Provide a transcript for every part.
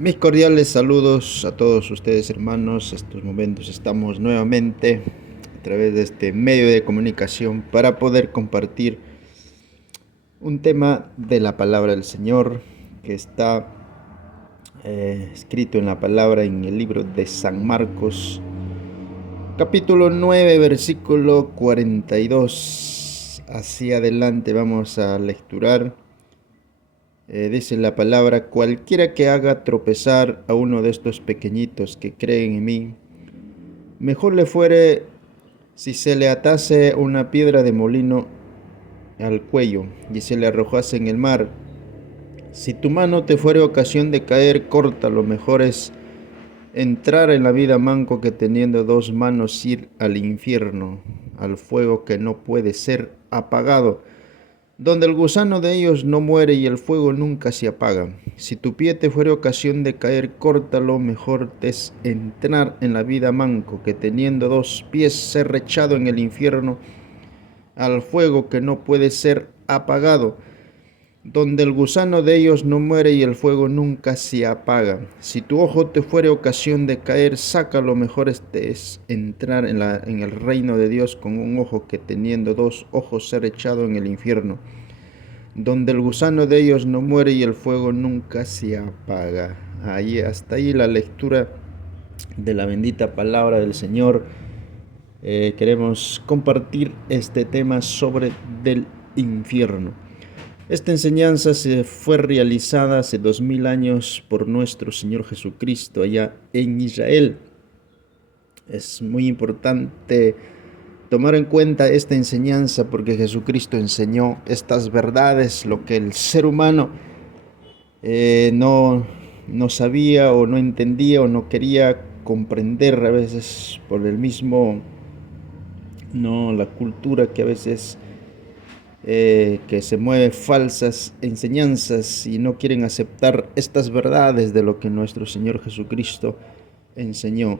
Mis cordiales saludos a todos ustedes, hermanos. Estos momentos estamos nuevamente a través de este medio de comunicación para poder compartir un tema de la palabra del Señor que está escrito en la palabra en el libro de San Marcos, capítulo 9, versículo 42. Hacia adelante vamos a lecturar. Dice la palabra: cualquiera que haga tropezar a uno de estos pequeñitos que creen en mí, mejor le fuere si se le atase una piedra de molino al cuello y se le arrojase en el mar. Si tu mano te fuere ocasión de caer, corta. Lo mejor es entrar en la vida manco que teniendo dos manos ir al infierno, al fuego que no puede ser apagado, donde el gusano de ellos no muere y el fuego nunca se apaga. Si tu pie te fuere ocasión de caer, córtalo. Mejor te es entrar en la vida manco que teniendo dos pies ser echado en el infierno, al fuego que no puede ser apagado, donde el gusano de ellos no muere y el fuego nunca se apaga. Si tu ojo te fuere ocasión de caer, sácalo. Mejor es entrar en el reino de Dios con un ojo que teniendo dos ojos ser echado en el infierno, donde el gusano de ellos no muere y el fuego nunca se apaga. Hasta ahí la lectura de la bendita palabra del Señor. Queremos compartir este tema sobre del infierno. Esta enseñanza se fue realizada hace 2000 años por nuestro Señor Jesucristo allá en Israel. Es muy importante tomar en cuenta esta enseñanza porque Jesucristo enseñó estas verdades, lo que el ser humano no sabía o no entendía o no quería comprender a veces por el mismo, la cultura que a veces que se mueve falsas enseñanzas y no quieren aceptar estas verdades de lo que nuestro Señor Jesucristo enseñó,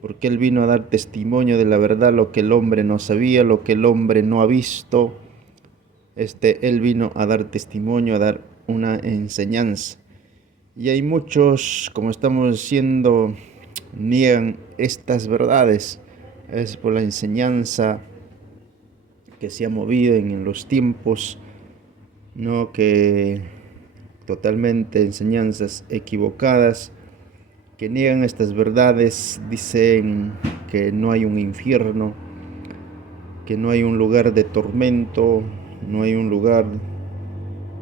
porque Él vino a dar testimonio de la verdad, lo que el hombre no sabía, lo que el hombre no ha visto. Él vino a dar testimonio, a dar una enseñanza. Y hay muchos, como estamos diciendo, niegan estas verdades. Es por la enseñanza que se ha movido en los tiempos, no que totalmente enseñanzas equivocadas, que niegan estas verdades. Dicen que no hay un infierno, que no hay un lugar de tormento, no hay un lugar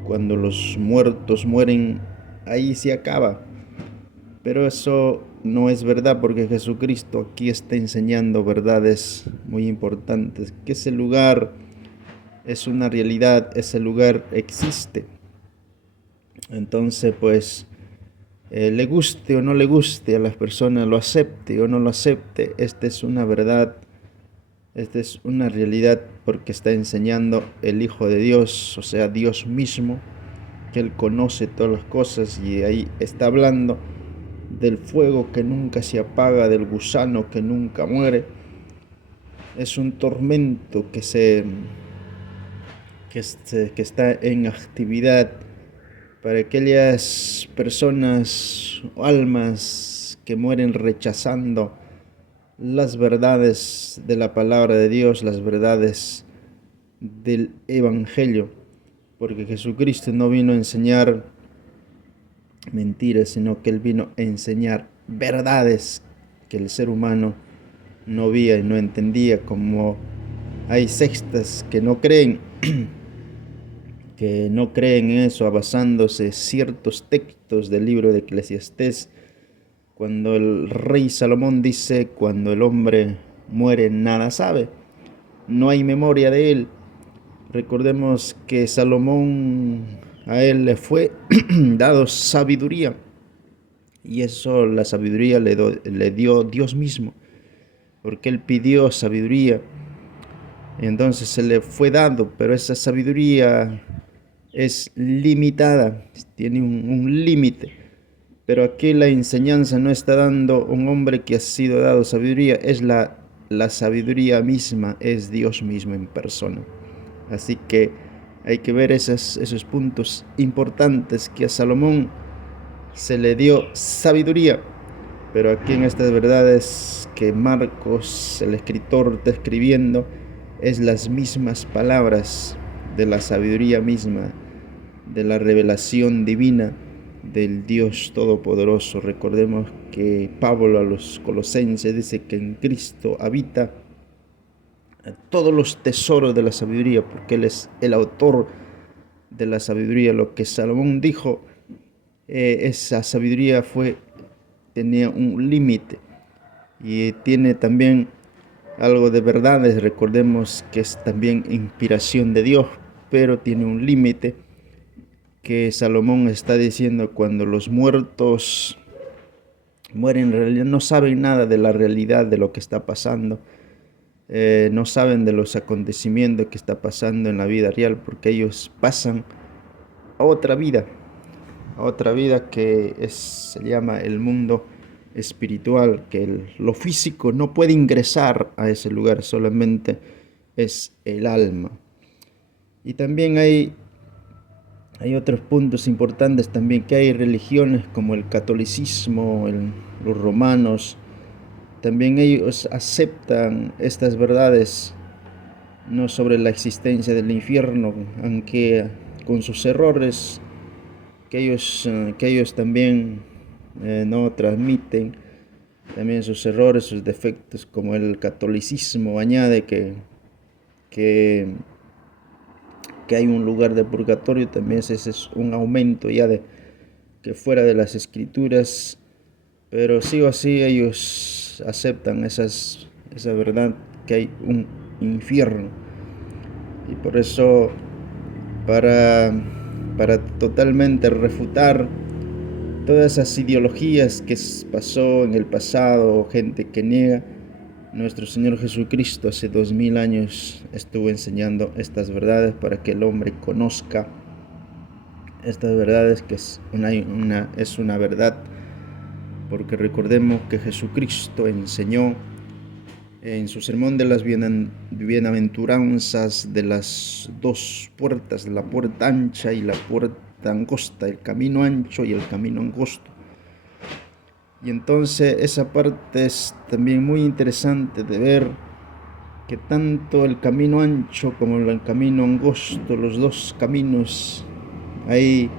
cuando los muertos mueren, ahí se acaba. Pero eso no es verdad, porque Jesucristo aquí está enseñando verdades muy importantes, que ese lugar es una realidad, ese lugar existe. Entonces, pues, le guste o no le guste a las personas, lo acepte o no lo acepte, esta es una verdad, esta es una realidad, porque está enseñando el Hijo de Dios, o sea, Dios mismo, que Él conoce todas las cosas, y ahí está hablando del fuego que nunca se apaga, del gusano que nunca muere. Es un tormento que está en actividad para aquellas personas o almas que mueren rechazando las verdades de la palabra de Dios, las verdades del Evangelio, porque Jesucristo no vino a enseñar mentiras, sino que Él vino a enseñar verdades que el ser humano no veía y no entendía, como hay sectas que no creen en eso, basándose ciertos textos del libro de Eclesiastés, cuando el rey Salomón dice: cuando el hombre muere nada sabe, no hay memoria de él. Recordemos que Salomón, a él le fue dado sabiduría, y eso, la sabiduría le dio Dios mismo, porque él pidió sabiduría, y entonces se le fue dado, pero esa sabiduría es limitada, tiene un límite. Pero aquí la enseñanza no está dando un hombre que ha sido dado sabiduría, es la sabiduría misma, es Dios mismo en persona. Así que hay que ver esos puntos importantes, que a Salomón se le dio sabiduría. Pero aquí en estas verdades que Marcos, el escritor, está escribiendo, es las mismas palabras de la sabiduría misma, de la revelación divina del Dios Todopoderoso. Recordemos que Pablo a los Colosenses dice que en Cristo habita todos los tesoros de la sabiduría, porque Él es el autor de la sabiduría. Lo que Salomón dijo, esa sabiduría tenía un límite y tiene también algo de verdades. Recordemos que es también inspiración de Dios, pero tiene un límite que Salomón está diciendo: cuando los muertos mueren, en realidad no saben nada de la realidad de lo que está pasando. No saben de los acontecimientos que está pasando en la vida real, porque ellos pasan a otra vida, que se llama el mundo espiritual, que lo físico no puede ingresar a ese lugar, solamente es el alma. Y también hay otros puntos importantes también, que hay religiones como el catolicismo, los romanos, también ellos aceptan estas verdades, no sobre la existencia del infierno, aunque con sus errores que ellos también no transmiten, también sus errores, sus defectos, como el catolicismo añade que hay un lugar de purgatorio. También ese es un aumento ya de que fuera de las escrituras, pero sí o sí ellos aceptan esa verdad, que hay un infierno. Y por eso, para totalmente refutar todas esas ideologías que pasó en el pasado, gente que niega, nuestro Señor Jesucristo hace 2000 años estuvo enseñando estas verdades para que el hombre conozca estas verdades, que es una verdad, porque recordemos que Jesucristo enseñó en su sermón de las bienaventuranzas de las dos puertas, la puerta ancha y la puerta angosta, el camino ancho y el camino angosto. Y entonces esa parte es también muy interesante de ver, que tanto el camino ancho como el camino angosto, los dos caminos, hay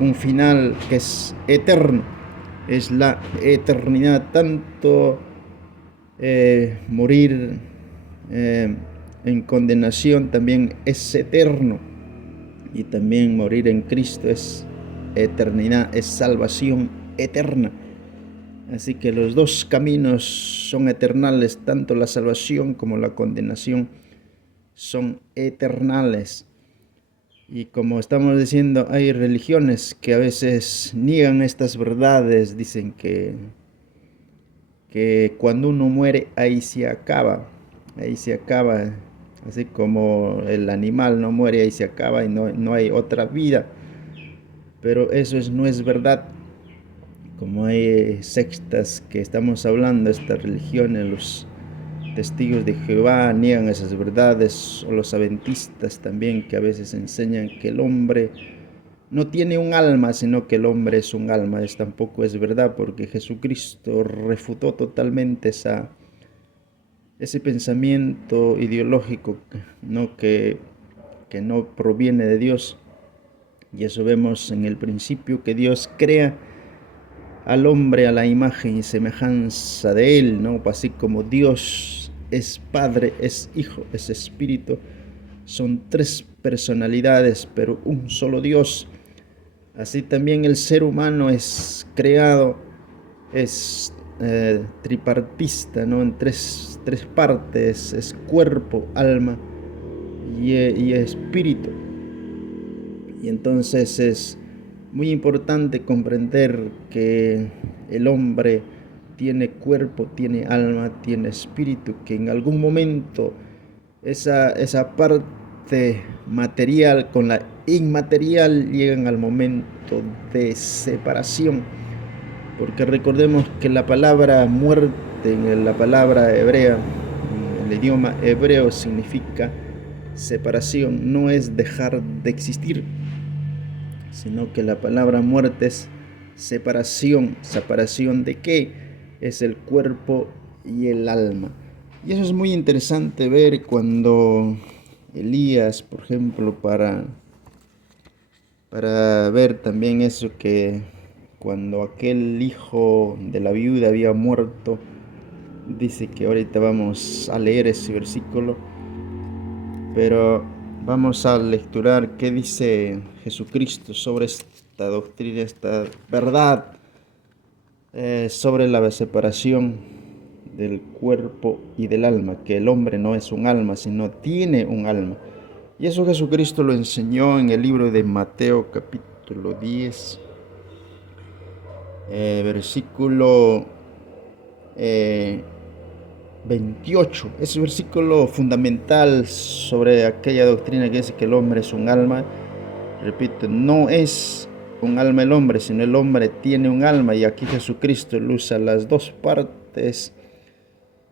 un final que es eterno, es la eternidad. Tanto morir en condenación también es eterno, y también morir en Cristo es eternidad, es salvación eterna. Así que los dos caminos son eternales, tanto la salvación como la condenación son eternales. Y como estamos diciendo, hay religiones que a veces niegan estas verdades, dicen que cuando uno muere ahí se acaba, así como el animal no muere, ahí se acaba y no hay otra vida. Pero eso no es verdad. Como hay sectas que estamos hablando, estas religiones, los testigos de Jehová niegan esas verdades, o los adventistas también, que a veces enseñan que el hombre no tiene un alma, sino que el hombre es un alma. Tampoco es verdad, porque Jesucristo refutó totalmente ese pensamiento ideológico, ¿no? que no proviene de Dios. Y eso vemos en el principio, que Dios crea al hombre a la imagen y semejanza de Él, ¿no? Así como Dios es Padre, es Hijo, es Espíritu, son tres personalidades, pero un solo Dios. Así también el ser humano es creado, es tripartista, ¿no? En tres partes, es cuerpo, alma y espíritu. Y entonces es muy importante comprender que el hombre tiene cuerpo, tiene alma, tiene espíritu, que en algún momento esa parte material con la inmaterial llegan al momento de separación. Porque recordemos que la palabra muerte, en la palabra hebrea, en el idioma hebreo, significa separación, no es dejar de existir, sino que la palabra muerte es separación. ¿Separación de qué? Es el cuerpo y el alma. Y eso es muy interesante ver cuando Elías, por ejemplo, para ver también eso, que cuando aquel hijo de la viuda había muerto, dice que ahorita vamos a leer ese versículo, pero vamos a lecturar qué dice Jesucristo sobre esta doctrina, esta verdad, sobre la separación del cuerpo y del alma, que el hombre no es un alma, sino tiene un alma. Y eso Jesucristo lo enseñó en el libro de Mateo capítulo 10, versículo 28. Es un versículo fundamental sobre aquella doctrina que dice que el hombre es un alma. Repito, no es un alma el hombre, sino el hombre tiene un alma, y aquí Jesucristo usa las dos partes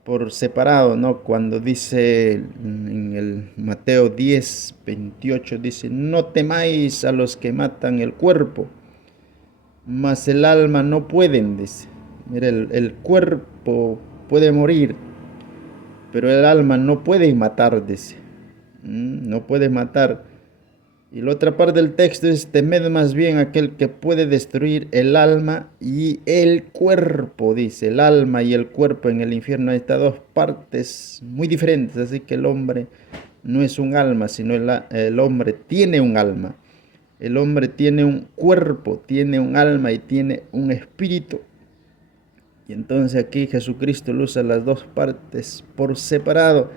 por separado, ¿no? Cuando dice en el Mateo 10, 28, dice: no temáis a los que matan el cuerpo, mas el alma no pueden, dice. Mira, el cuerpo puede morir, pero el alma no puede matar, dice. No puede matar. Y la otra parte del texto es: temed más bien aquel que puede destruir el alma y el cuerpo, dice. El alma y el cuerpo en el infierno. Hay estas dos partes muy diferentes, así que el hombre no es un alma, sino el hombre tiene un alma. El hombre tiene un cuerpo, tiene un alma y tiene un espíritu. Y entonces aquí Jesucristo usa las dos partes por separado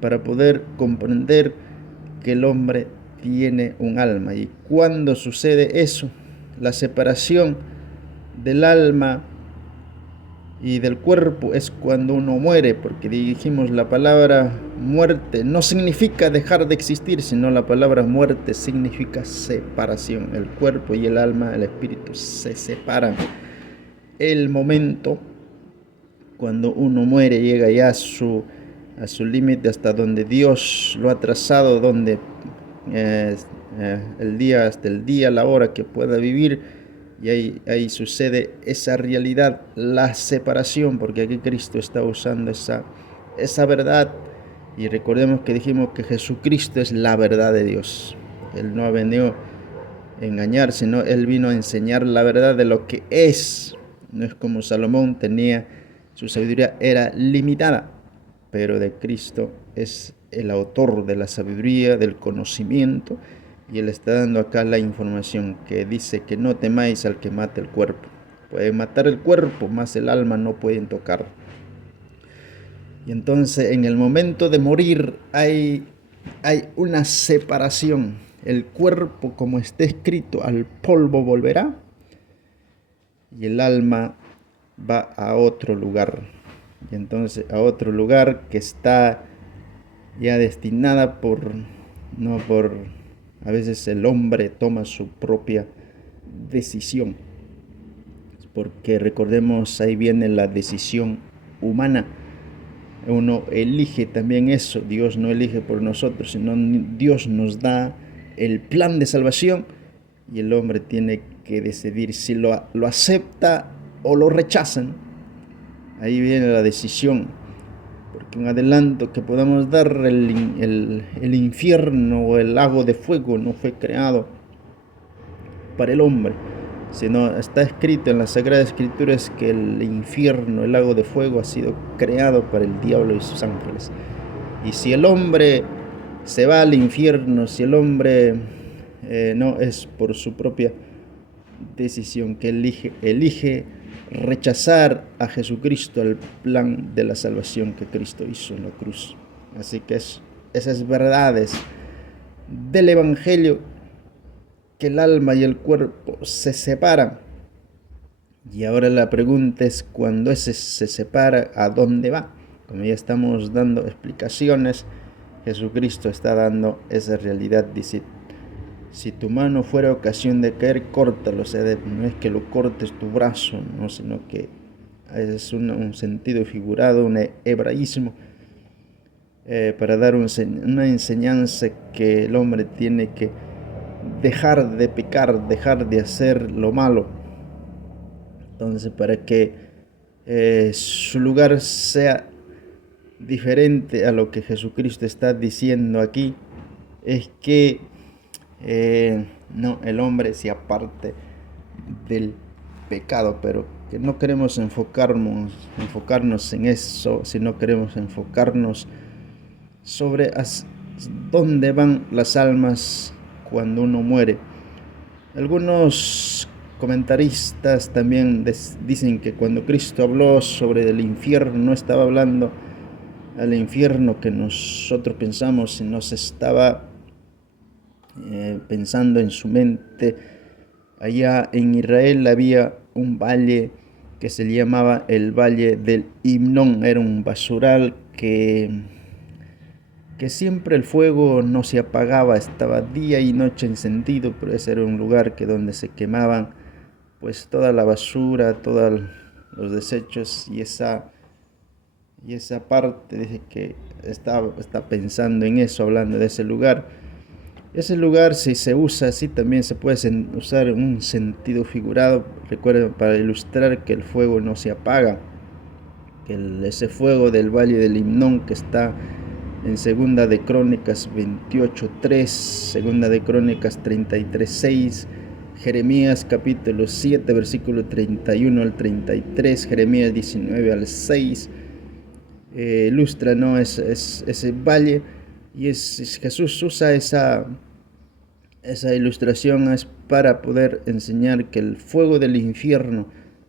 para poder comprender que el hombre tiene un alma. Y cuando sucede eso, la separación del alma y del cuerpo, es cuando uno muere, porque dijimos la palabra muerte no significa dejar de existir, sino la palabra muerte significa separación. El cuerpo y el alma, el espíritu se separan. El momento cuando uno muere llega ya a su límite, hasta donde Dios lo ha trazado, donde hasta el día, la hora que pueda vivir, y ahí sucede esa realidad, la separación, porque aquí Cristo está usando esa verdad. Y recordemos que dijimos que Jesucristo es la verdad de Dios. Él no ha venido a engañar, sino Él vino a enseñar la verdad de lo que es. No es como Salomón, su sabiduría era limitada, pero de Cristo es el autor de la sabiduría, del conocimiento, y Él está dando acá la información que dice que no temáis al que mate el cuerpo. Pueden matar el cuerpo, mas el alma no pueden tocar. Y entonces en el momento de morir hay una separación. El cuerpo, como está escrito, al polvo volverá, y el alma va a otro lugar. Y entonces a otro lugar que está ya destinada a veces el hombre toma su propia decisión, porque recordemos, ahí viene la decisión humana. Uno elige también eso. Dios no elige por nosotros, sino Dios nos da el plan de salvación, y el hombre tiene que decidir si lo acepta o lo rechazan. Ahí viene la decisión, porque un adelanto que podamos dar: el infierno o el lago de fuego no fue creado para el hombre, sino está escrito en las Sagradas Escrituras que el infierno, el lago de fuego, ha sido creado para el diablo y sus ángeles. Y si el hombre se va al infierno, si el hombre no es por su propia decisión, que elige rechazar a Jesucristo, el plan de la salvación que Cristo hizo en la cruz. Así que esas verdades del Evangelio, que el alma y el cuerpo se separan. Y ahora la pregunta es: cuando ese se separa, ¿a dónde va? Como ya estamos dando explicaciones, Jesucristo está dando esa realidad. Dice: si tu mano fuera ocasión de caer, córtalo. O sea, no es que lo cortes tu brazo, no, sino que es un sentido figurado, un hebraísmo, para dar una enseñanza que el hombre tiene que dejar de pecar, dejar de hacer lo malo, Entonces, para que su lugar sea diferente a lo que Jesucristo está diciendo aquí, es que no, el hombre se aparte del pecado, pero que no queremos enfocarnos en eso, sino queremos enfocarnos sobre dónde van las almas cuando uno muere. Algunos comentaristas también dicen que cuando Cristo habló sobre el infierno, no estaba hablando al infierno que nosotros pensamos, sino se estaba pensando en su mente. Allá en Israel había un valle que se llamaba el Valle del Himnón. Era un basural que siempre el fuego no se apagaba, estaba día y noche encendido, pero ese era un lugar donde se quemaban pues toda la basura, todos los desechos, y esa parte dice que está pensando en eso, hablando de ese lugar. Ese lugar, si se usa así, también se puede usar en un sentido figurado. Recuerden, para ilustrar que el fuego no se apaga, que ese fuego del Valle del Himnón que está en Segunda de Crónicas 28:3, Segunda de Crónicas 33:6, Jeremías capítulo 7, versículo 31 al 33, Jeremías 19:6, ilustra, ¿no? Ese valle, y Jesús usa esa ilustración es para poder enseñar que el fuego del infierno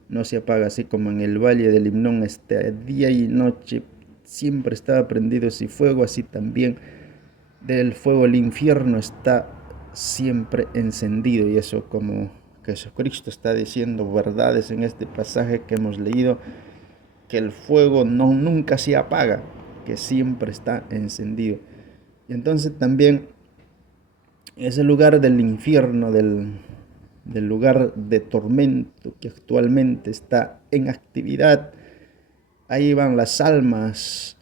no se apaga, así como en el Valle del Himnón día y noche siempre estaba prendido ese fuego, así también del fuego del infierno está siempre encendido. Y eso, como Jesucristo está diciendo verdades en este pasaje que hemos leído, que el fuego nunca se apaga, que siempre está encendido. Y entonces también ese lugar del infierno, del lugar de tormento que actualmente está en actividad, ahí van las almas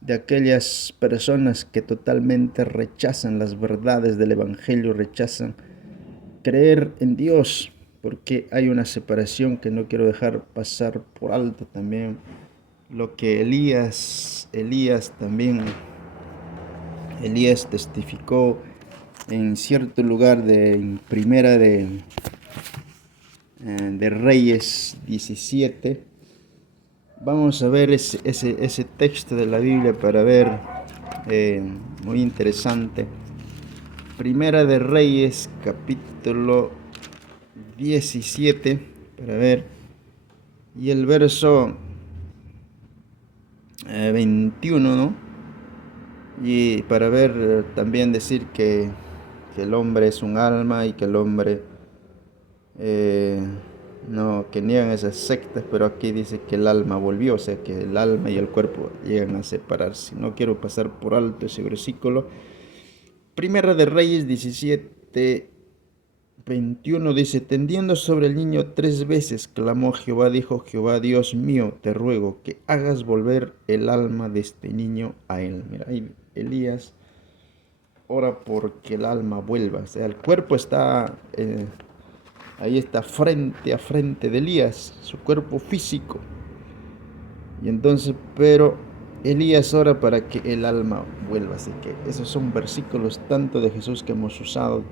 de aquellas personas que totalmente rechazan las verdades del Evangelio, rechazan creer en Dios, porque hay una separación que no quiero dejar pasar por alto también. Lo que Elías testificó en cierto lugar en Primera de Reyes 17. Vamos a ver ese texto de la Biblia para ver, muy interesante. Primera de Reyes capítulo 17, para ver, y el verso 21, ¿no? Y para ver, también decir que el hombre es un alma, y que el hombre no, que niegan esas sectas, pero aquí dice que el alma volvió, o sea que el alma y el cuerpo llegan a separarse. No quiero pasar por alto ese versículo. Primera de Reyes 17:21 dice: tendiendo sobre el niño 3 veces clamó Jehová, dijo Jehová: Dios mío, te ruego que hagas volver el alma de este niño a él. Mira, ahí Elías ora porque el alma vuelva, o sea, el cuerpo está ahí está frente a frente de Elías, su cuerpo físico. Y entonces, pero Elías ora para que el alma vuelva. Así que esos son versículos tanto de Jesús que hemos usado.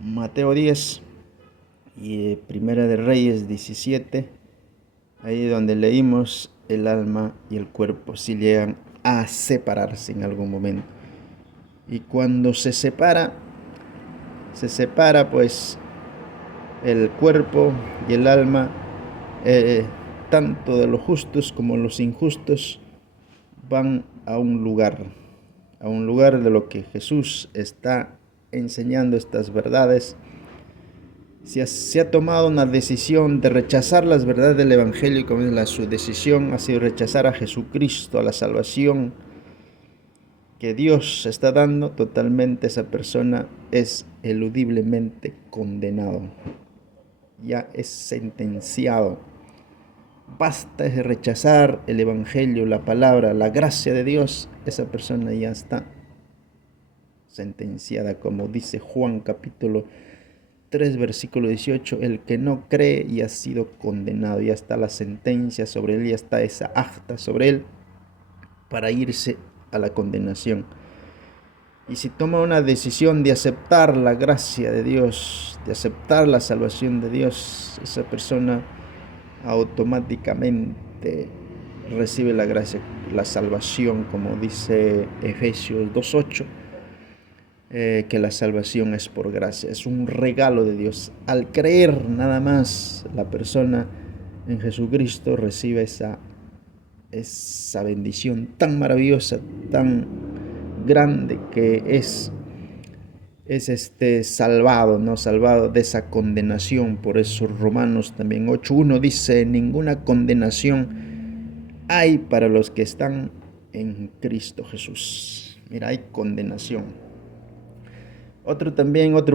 Mateo 10 y Primera de Reyes 17. Ahí donde leímos el alma y el cuerpo si llegan a separarse en algún momento. Y cuando se separa pues el cuerpo y el alma, tanto de los justos como los injustos, van a un lugar de lo que Jesús está enseñando estas verdades. Se ha tomado una decisión de rechazar las verdades del Evangelio, como su decisión ha sido rechazar a Jesucristo, a la salvación que Dios está dando, totalmente esa persona es eludiblemente condenado. Ya es sentenciado. Basta de rechazar el Evangelio, la palabra, la gracia de Dios. Esa persona ya está sentenciada, como dice Juan capítulo 3, versículo 18, el que no cree y ha sido condenado, ya está la sentencia sobre él, ya está esa acta sobre él para irse a la condenación. Y si toma una decisión de aceptar la gracia de Dios, de aceptar la salvación de Dios, esa persona automáticamente recibe la gracia, la salvación, como dice Efesios 2:8, que la salvación es por gracia, es un regalo de Dios. Al creer nada más, la persona en Jesucristo recibe esa bendición tan maravillosa, tan grande, que es salvado, ¿no? Salvado de esa condenación. Por eso Romanos también 8:1 dice: ninguna condenación hay para los que están en Cristo Jesús. Mira, hay condenación. Otro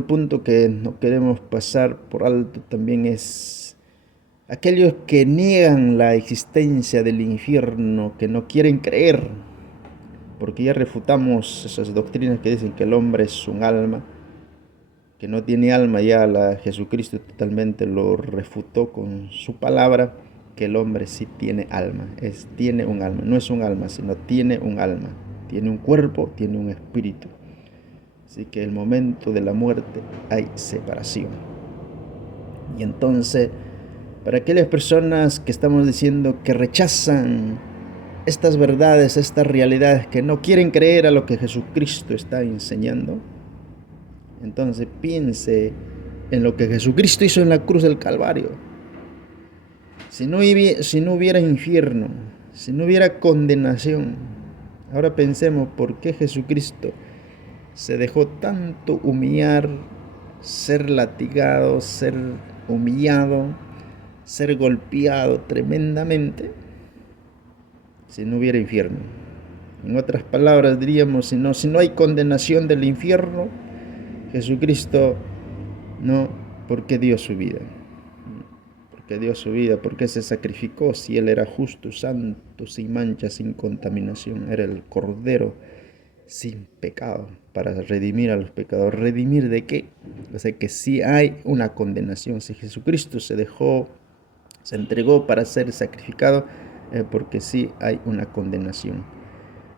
punto que no queremos pasar por alto también es aquellos que niegan la existencia del infierno, que no quieren creer, porque ya refutamos esas doctrinas que dicen que el hombre es un alma, que no tiene alma. Ya Jesucristo totalmente lo refutó con su palabra, que el hombre sí tiene alma, tiene un alma, no es un alma, sino tiene un alma, tiene un cuerpo, tiene un espíritu. Así que el momento de la muerte hay separación. Y entonces, para aquellas personas que estamos diciendo que rechazan estas verdades, estas realidades, que no quieren creer a lo que Jesucristo está enseñando, entonces piense en lo que Jesucristo hizo en la cruz del Calvario. Si no hubiera infierno, si no hubiera condenación, ahora pensemos por qué Jesucristo se dejó tanto humillar, ser latigado, ser humillado, ser golpeado tremendamente, si no hubiera infierno. En otras palabras diríamos, si no hay condenación del infierno, Jesucristo no, ¿por qué dio su vida? ¿Por qué dio su vida? ¿Por qué se sacrificó si Él era justo, santo, sin mancha, sin contaminación? Era el Cordero sin pecado, para redimir a los pecadores. ¿Redimir de qué? O sea que sí hay una condenación. Si Jesucristo se entregó para ser sacrificado, porque sí hay una condenación.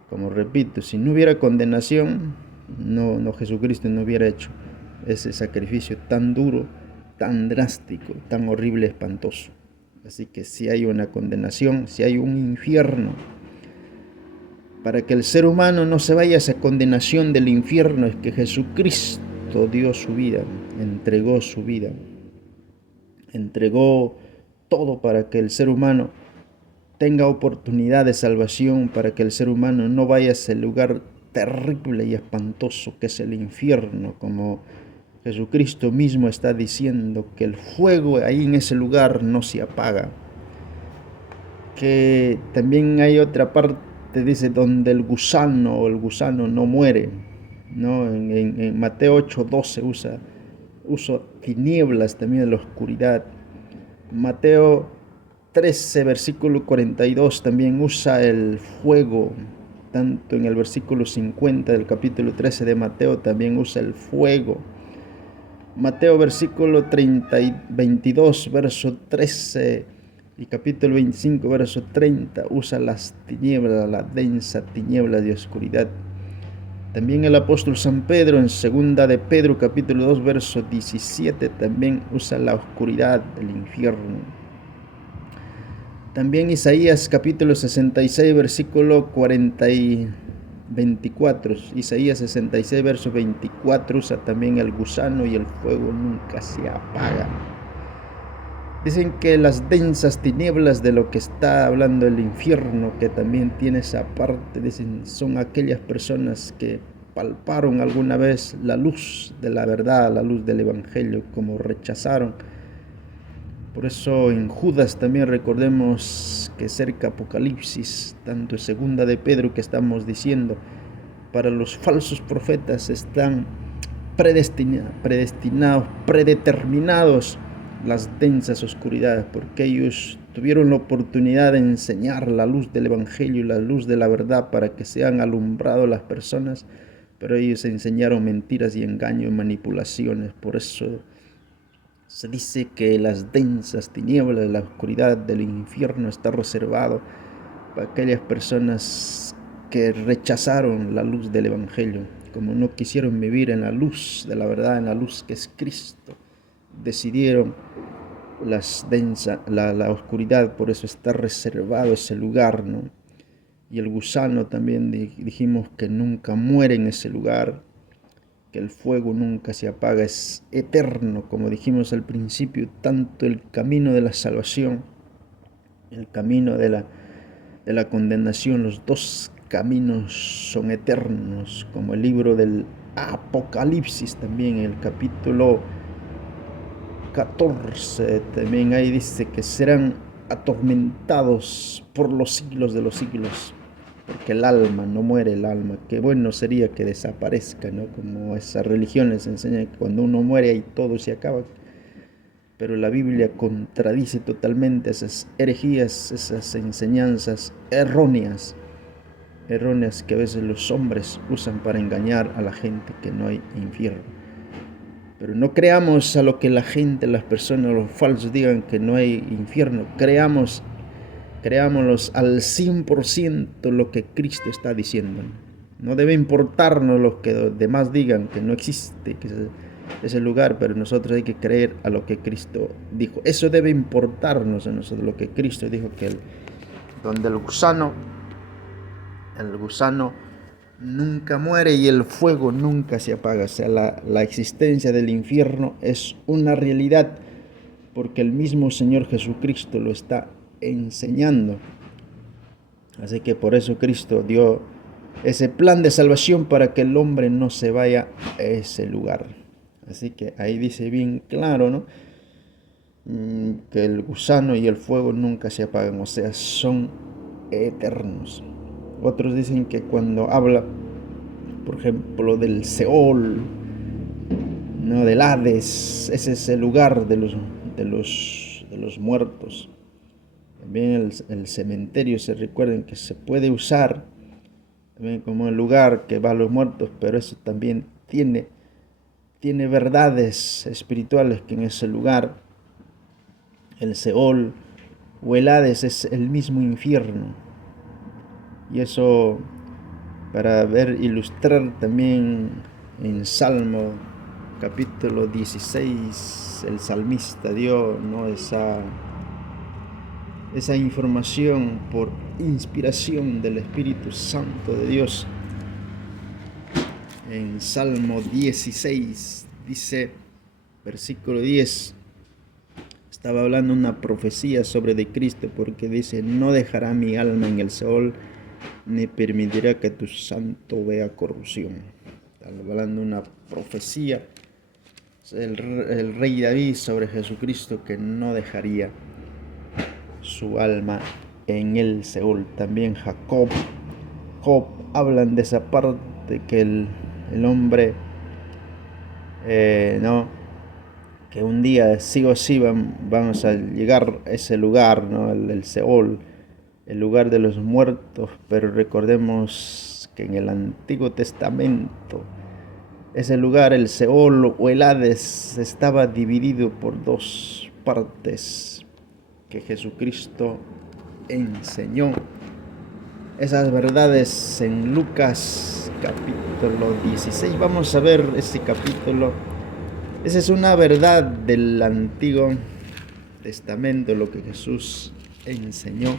Como repito, si no hubiera condenación, Jesucristo no hubiera hecho ese sacrificio tan duro, tan drástico, tan horrible, espantoso. Así que si hay una condenación, si hay un infierno, para que el ser humano no se vaya a esa condenación del infierno, es que Jesucristo dio su vida, entregó su vida, entregó todo para que el ser humano tenga oportunidad de salvación, para que el ser humano no vaya a ese lugar terrible y espantoso que es el infierno, como Jesucristo mismo está diciendo, que el fuego ahí en ese lugar no se apaga. Que también hay otra parte, dice, donde el gusano no muere, ¿no? En Mateo 8:12 usa tinieblas también de la oscuridad. Mateo 13, versículo 42 también usa el fuego. Tanto en el versículo 50 del capítulo 13 de Mateo también usa el fuego. Mateo versículo 22, verso 13 y capítulo 25, verso 30 usa las tinieblas, la densa tiniebla de oscuridad. También el apóstol San Pedro en segunda de Pedro capítulo 2, verso 17 también usa la oscuridad del infierno. También Isaías capítulo 66, versículo 40 y 24. Isaías 66, verso 24 usa también el gusano y el fuego nunca se apaga. Dicen que las densas tinieblas de lo que está hablando el infierno, que también tiene esa parte, dicen, son aquellas personas que palparon alguna vez la luz de la verdad, la luz del evangelio, como rechazaron. Por eso en Judas también recordemos que cerca Apocalipsis, tanto en segunda de Pedro que estamos diciendo, para los falsos profetas están predeterminados las densas oscuridades, porque ellos tuvieron la oportunidad de enseñar la luz del evangelio y la luz de la verdad para que sean alumbrados las personas, pero ellos enseñaron mentiras y engaños y manipulaciones. Por eso Se dice que las densas tinieblas, la oscuridad del infierno está reservado para aquellas personas que rechazaron la luz del Evangelio, como no quisieron vivir en la luz de la verdad, en la luz que es Cristo. Decidieron la oscuridad, por eso está reservado ese lugar, ¿no? Y el gusano también dijimos que nunca muere en ese lugar, que el fuego nunca se apaga, es eterno, como dijimos al principio, tanto el camino de la salvación, el camino de la condenación, los dos caminos son eternos, como el libro del Apocalipsis también, el capítulo 14, también ahí dice que serán atormentados por los siglos de los siglos, porque el alma no muere, el alma, que bueno sería que desaparezca, ¿no? Como esas religiones enseñan que cuando uno muere ahí todo se acaba, pero la Biblia contradice totalmente esas herejías, esas enseñanzas erróneas que a veces los hombres usan para engañar a la gente, que no hay infierno. Pero no creamos a lo que la gente, las personas, los falsos digan que no hay infierno. Creámoslos al 100% lo que Cristo está diciendo. No debe importarnos lo que los demás digan, que no existe ese lugar, pero nosotros hay que creer a lo que Cristo dijo. Eso debe importarnos a nosotros, lo que Cristo dijo, que donde el gusano nunca muere y el fuego nunca se apaga. O sea, la existencia del infierno es una realidad, porque el mismo Señor Jesucristo lo está enseñando. Así que por eso Cristo dio ese plan de salvación para que el hombre no se vaya a ese lugar. Así que ahí dice bien claro, ¿no? Que el gusano y el fuego nunca se apagan, o sea, son eternos. Otros dicen que cuando habla, por ejemplo, del Seol, ¿no? Del Hades, ese es el lugar de los muertos. También el cementerio, se recuerden que se puede usar también como el lugar que va a los muertos, pero eso también tiene verdades espirituales, que en ese lugar, el Seol o el Hades, es el mismo infierno. Y eso para ilustrar también en Salmo capítulo 16, el salmista dio, ¿no? esa información por inspiración del Espíritu Santo de Dios. En Salmo 16 dice, versículo 10, estaba hablando una profecía sobre de Cristo, porque dice: no dejará mi alma en el Seol, ni permitirá que tu santo vea corrupción. Está hablando una profecía, el rey David, sobre Jesucristo, que no dejaría su alma en el Seol. También Job hablan de esa parte, que el hombre que un día sí o sí vamos a llegar a ese lugar, ¿no? El Seol, el lugar de los muertos. Pero recordemos que en el Antiguo Testamento ese lugar, el Seol o el Hades, estaba dividido por dos partes, que Jesucristo enseñó esas verdades en Lucas capítulo 16. Vamos a ver ese capítulo. Esa es una verdad del Antiguo Testamento, lo que Jesús enseñó.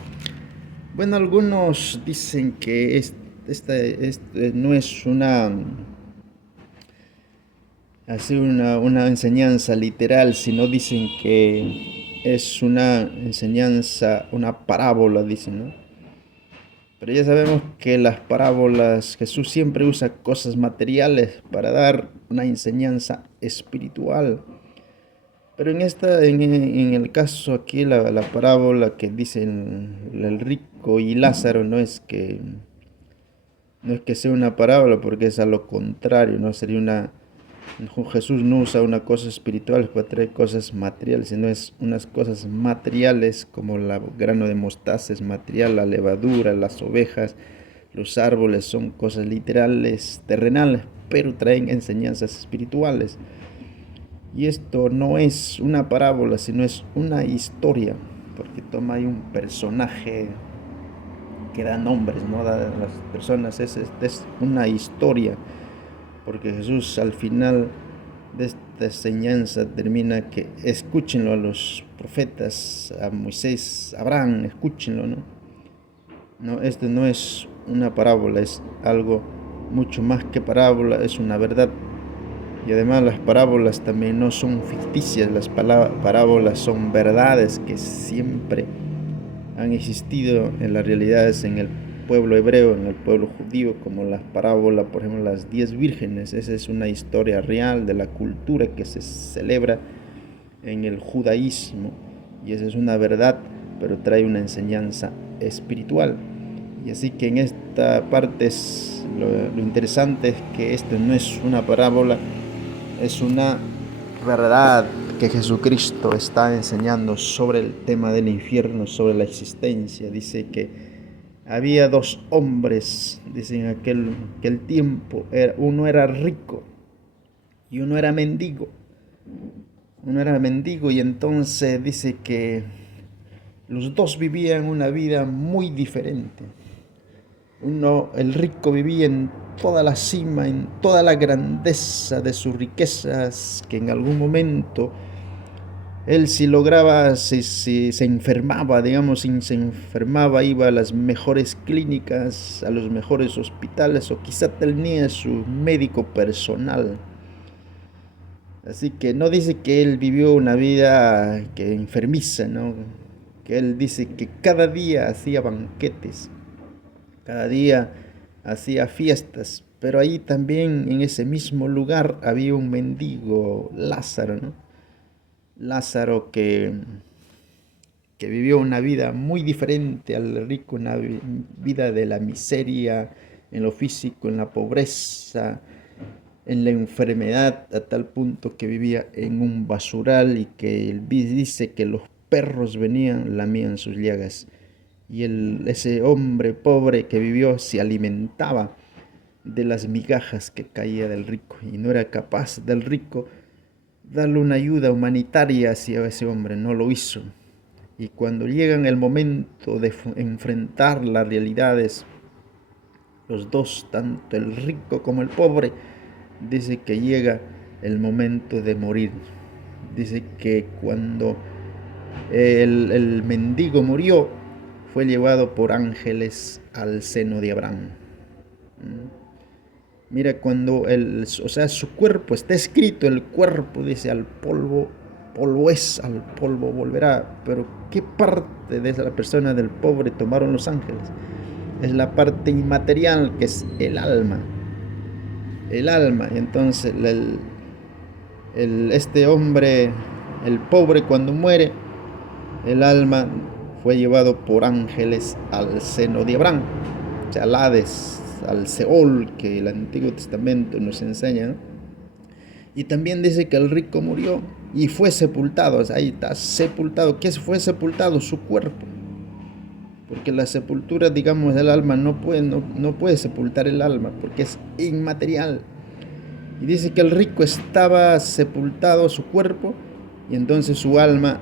Bueno, algunos dicen que esta no es una enseñanza literal, sino dicen que es una enseñanza, una parábola, dicen, ¿no? Pero ya sabemos que las parábolas, Jesús siempre usa cosas materiales para dar una enseñanza espiritual. Pero en el caso aquí, la parábola que dice el rico y Lázaro, no es que sea una parábola, porque es a lo contrario, no sería Jesús no usa una cosa espiritual para traer cosas materiales, sino es unas cosas materiales, como el grano de mostaza es material, la levadura, las ovejas, los árboles son cosas literales, terrenales, pero traen enseñanzas espirituales. Y esto no es una parábola, sino es una historia, porque toma ahí un personaje que da nombres, ¿no? Da a las personas, es una historia, porque Jesús al final de esta enseñanza termina que escúchenlo a los profetas, a Moisés, a Abraham, escúchenlo, ¿no? No, esto no es una parábola, es algo mucho más que parábola, es una verdad. Y además las parábolas también no son ficticias, las parábolas son verdades que siempre han existido en las realidades en el pueblo hebreo, en el pueblo judío, como las parábolas, por ejemplo, las 10 vírgenes. Esa es una historia real de la cultura que se celebra en el judaísmo. Y esa es una verdad, pero trae una enseñanza espiritual. Y así que en esta parte lo interesante es que esto no es una parábola, es una verdad que Jesucristo está enseñando sobre el tema del infierno, sobre la existencia. Dice que había dos hombres, dice en aquel tiempo, uno era rico y uno era mendigo. Uno era mendigo y entonces dice que los dos vivían una vida muy diferente. Uno, el rico, vivía en toda la cima, en toda la grandeza de sus riquezas, que en algún momento él si lograba, si se enfermaba, digamos, si se enfermaba, iba a las mejores clínicas, a los mejores hospitales, o quizá tenía su médico personal. Así que no dice que él vivió una vida que enfermiza, ¿no? Que él dice que cada día hacía banquetes, cada día hacía fiestas, pero ahí también en ese mismo lugar había un mendigo, Lázaro, ¿no? Lázaro que vivió una vida muy diferente al rico, una vida de la miseria, en lo físico, en la pobreza, en la enfermedad, a tal punto que vivía en un basural y que él dice que los perros venían, lamían sus llagas. Y ese hombre pobre que vivió se alimentaba de las migajas que caía del rico y no era capaz del rico darle una ayuda humanitaria hacia ese hombre, no lo hizo. Y cuando llega el momento de enfrentar las realidades, los dos, tanto el rico como el pobre, dice que llega el momento de morir. Dice que cuando el mendigo murió, fue llevado por ángeles al seno de Abraham. Mira, cuando o sea, su cuerpo está escrito, el cuerpo dice al polvo, polvo es, al polvo volverá. Pero ¿qué parte de la persona del pobre tomaron los ángeles? Es la parte inmaterial, que es el alma. El alma. Y entonces este hombre, el pobre, cuando muere, el alma fue llevado por ángeles al seno de Abraham, o sea, al Hades, al Seol, que el Antiguo Testamento nos enseña, ¿no? Y también dice que el rico murió y fue sepultado, o sea, ahí está, sepultado. ¿Qué fue sepultado? Su cuerpo. Porque la sepultura, digamos, del alma no puede sepultar el alma, porque es inmaterial. Y dice que el rico estaba sepultado su cuerpo, y entonces su alma,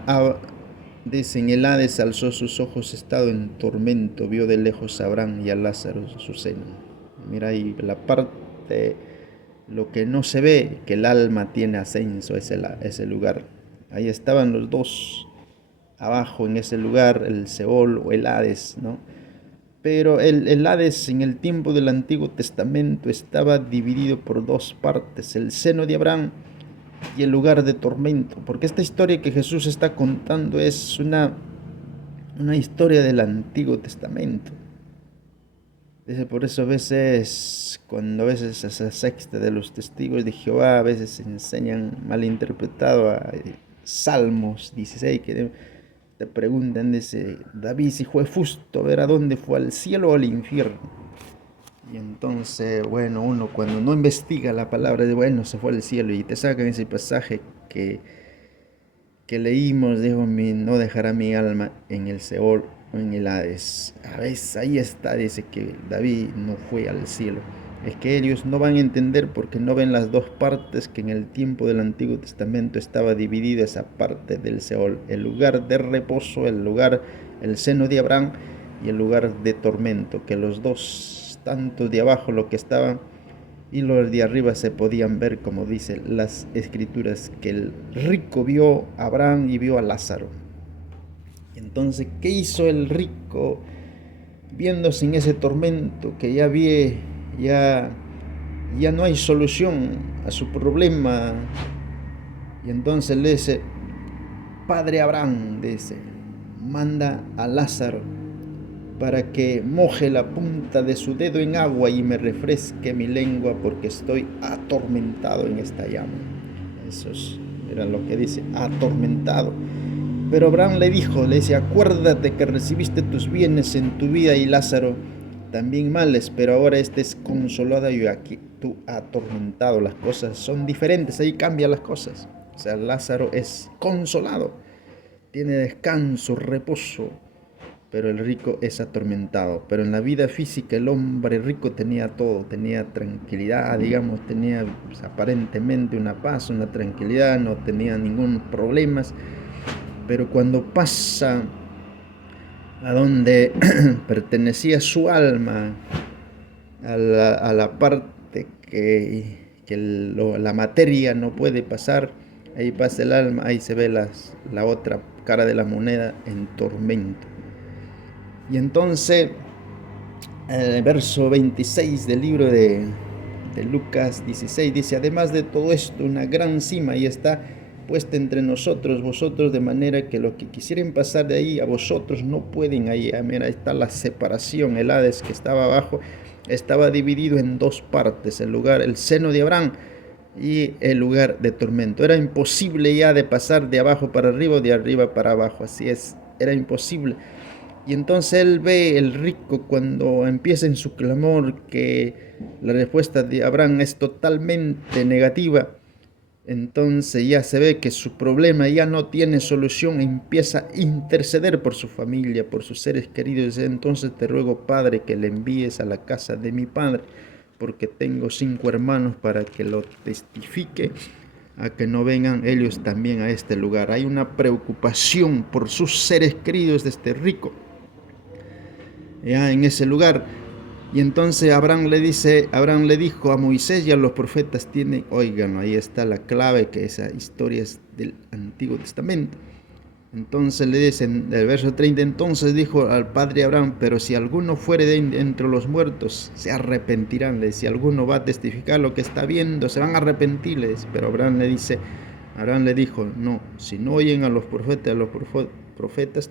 dice, en el Hades alzó sus ojos, estado en tormento, vio de lejos a Abraham y a Lázaro su seno. Mira ahí la parte, lo que no se ve, que el alma tiene ascenso a ese lugar. Ahí estaban los dos, abajo en ese lugar, el Seol o el Hades, ¿no? Pero el Hades en el tiempo del Antiguo Testamento estaba dividido por dos partes, el seno de Abraham y el lugar de tormento, porque esta historia que Jesús está contando es una historia del Antiguo Testamento. Dice, por eso a veces, cuando a veces esa sexta de los testigos de Jehová, a veces enseñan malinterpretado a Salmos 16, que te preguntan, dice, David si fue justo, a ver a dónde fue, al cielo o al infierno. Y entonces, bueno, uno cuando no investiga la palabra de, bueno, se fue al cielo y te sacan ese pasaje que leímos, dijo, no dejará mi alma en el Seol o en el Hades. A veces ahí está, dice que David no fue al cielo. Es que ellos no van a entender porque no ven las dos partes que en el tiempo del Antiguo Testamento estaba dividida esa parte del Seol, el lugar de reposo, el seno de Abraham y el lugar de tormento, que los dos, tanto de abajo lo que estaban y los de arriba se podían ver, como dicen las escrituras, que el rico vio a Abraham y vio a Lázaro. Entonces, ¿qué hizo el rico viéndose en ese tormento que ya, ya no hay solución a su problema? Y entonces le dice, Padre Abraham, dice, manda a Lázaro para que moje la punta de su dedo en agua y me refresque mi lengua porque estoy atormentado en esta llama. Eso era lo que dice, atormentado. Pero Abraham le dice, acuérdate que recibiste tus bienes en tu vida y Lázaro también males, pero ahora este es consolado y aquí tú atormentado. Las cosas son diferentes, ahí cambian las cosas. O sea, Lázaro es consolado, tiene descanso, reposo, pero el rico es atormentado. Pero en la vida física el hombre rico tenía todo, tenía tranquilidad, digamos, tenía pues, aparentemente una paz, una tranquilidad, no tenía ningún problema. Pero cuando pasa a donde pertenecía su alma, a la parte la materia no puede pasar, ahí pasa el alma, ahí se ve la otra cara de la moneda en tormento. Y entonces, el verso 26 del libro de Lucas 16 dice, además de todo esto, una gran cima y está puesta entre nosotros, vosotros, de manera que los que quisieren pasar de ahí a vosotros no pueden. Ahí está la separación. El Hades que estaba abajo estaba dividido en dos partes, el seno de Abraham y el lugar de tormento. Era imposible ya de pasar de abajo para arriba o de arriba para abajo, así es, era imposible. Y entonces él ve, el rico, cuando empieza en su clamor que la respuesta de Abraham es totalmente negativa. Entonces ya se ve que su problema ya no tiene solución, empieza a interceder por su familia, por sus seres queridos. Entonces te ruego, Padre, que le envíes a la casa de mi padre, porque tengo 5 hermanos, para que lo testifique, a que no vengan ellos también a este lugar. Hay una preocupación por sus seres queridos de este rico ya en ese lugar. Y entonces Abraham le dijo a Moisés y a los profetas oigan, ahí está la clave, que esa historia es del Antiguo Testamento. Entonces le dicen, el verso 30, entonces dijo al padre Abraham, pero si alguno fuere de entre los muertos, se arrepentirán. Si alguno va a testificar lo que está viendo, se van a arrepentir. Pero Abraham le dijo, no, si no oyen a los profetas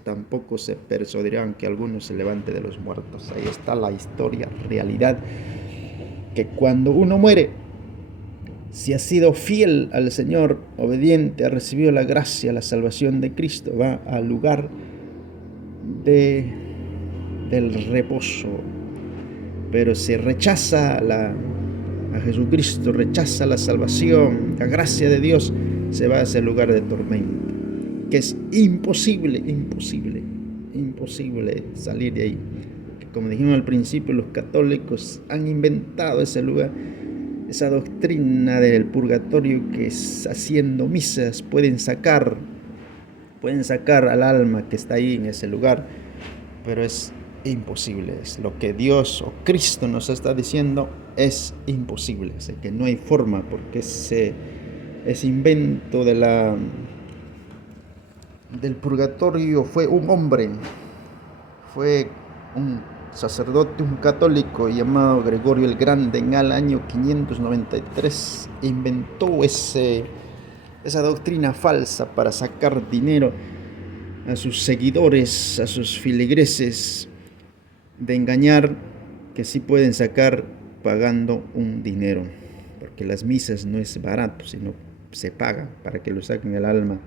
tampoco se persuadirán que alguno se levante de los muertos. Ahí está la historia, realidad, que cuando uno muere, si ha sido fiel al Señor, obediente, ha recibido la gracia, la salvación de Cristo, va al lugar del reposo. Pero si rechaza a Jesucristo, rechaza la salvación, la gracia de Dios, se va a ese lugar de tormento, que es imposible salir de ahí. Como dijimos al principio, los católicos han inventado ese lugar, esa doctrina del purgatorio, que es haciendo misas pueden sacar al alma que está ahí en ese lugar, pero es imposible. Es lo que Dios o Cristo nos está diciendo, es imposible. Así que no hay forma, porque ese invento del purgatorio fue un hombre, fue un sacerdote, un católico llamado Gregorio el Grande, en el año 593 inventó esa doctrina falsa para sacar dinero a sus seguidores, a sus filigreses, de engañar que sí pueden sacar pagando un dinero, porque las misas no es barato, sino se paga para que lo saquen el alma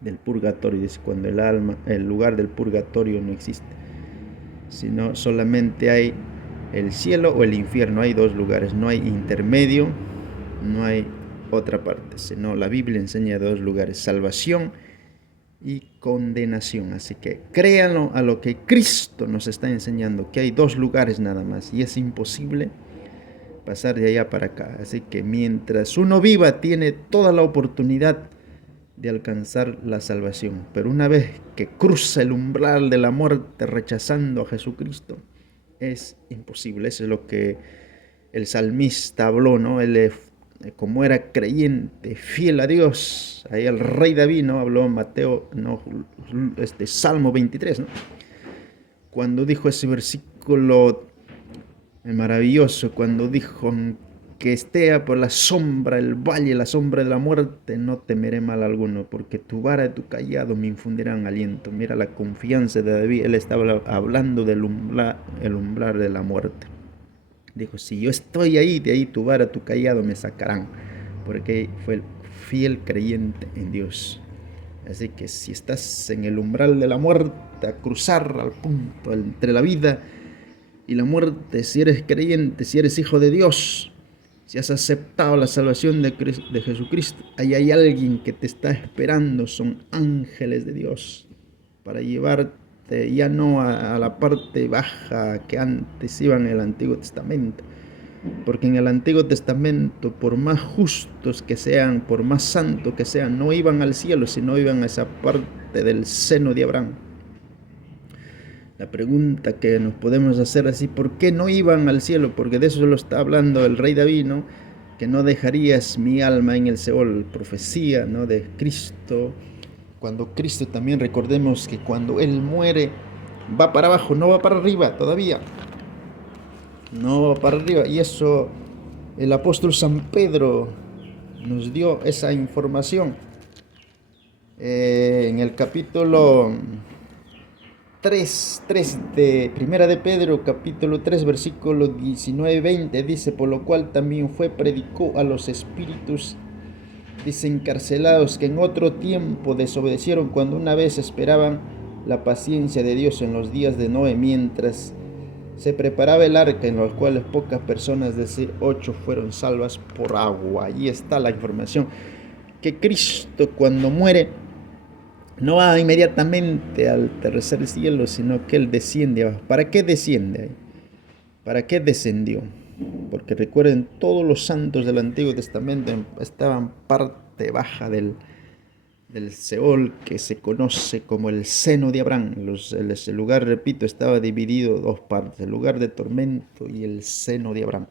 del purgatorio. Dice, cuando el lugar del purgatorio no existe, sino solamente hay el cielo o el infierno. Hay dos lugares, no hay intermedio, no hay otra parte, sino la Biblia enseña dos lugares: salvación y condenación. Así que créanlo a lo que Cristo nos está enseñando, que hay dos lugares nada más, y es imposible pasar de allá para acá. Así que mientras uno viva, tiene toda la oportunidad de alcanzar la salvación. Pero una vez que cruza el umbral de la muerte rechazando a Jesucristo, es imposible. Eso es lo que el salmista habló, ¿no? Él, como era creyente, fiel a Dios, ahí el rey David, ¿no? Habló Mateo, no, Salmo 23, ¿no? Cuando dijo ese versículo maravilloso, cuando dijo: que esté por la sombra, el valle, la sombra de la muerte, no temeré mal alguno, porque tu vara y tu callado me infundirán aliento. Mira la confianza de David, él estaba hablando del umbral de la muerte. Dijo: si yo estoy ahí, de ahí tu vara, tu callado me sacarán, porque fue el fiel creyente en Dios. Así que si estás en el umbral de la muerte, a cruzar al punto entre la vida y la muerte, si eres creyente, si eres hijo de Dios, si has aceptado la salvación de Jesucristo, ahí hay alguien que te está esperando. Son ángeles de Dios para llevarte ya no a la parte baja que antes iban en el Antiguo Testamento. Porque en el Antiguo Testamento, por más justos que sean, por más santos que sean, no iban al cielo, sino iban a esa parte del seno de Abraham. La pregunta que nos podemos hacer así: ¿por qué no iban al cielo? Porque de eso lo está hablando el rey David, ¿no? Que no dejarías mi alma en el Seol, profecía, ¿no? De Cristo. Cuando Cristo también, recordemos que cuando Él muere, va para abajo, no va para arriba todavía. No va para arriba. Y eso el apóstol San Pedro nos dio esa información. En el capítulo 3 de Primera de Pedro, capítulo 3, versículo 19-20, dice: por lo cual también predicó a los espíritus desencarcelados que en otro tiempo desobedecieron, cuando una vez esperaban la paciencia de Dios en los días de Noé, mientras se preparaba el arca, en los cuales pocas personas, es decir, 8, fueron salvas por agua. Ahí está la información, que Cristo cuando muere no va inmediatamente al tercer cielo, sino que Él desciende abajo. ¿Para qué desciende? ¿Para qué descendió? Porque recuerden, todos los santos del Antiguo Testamento estaban parte baja del Seol, que se conoce como el seno de Abraham. Ese lugar, repito, estaba dividido en dos partes: el lugar de tormento y el seno de Abraham.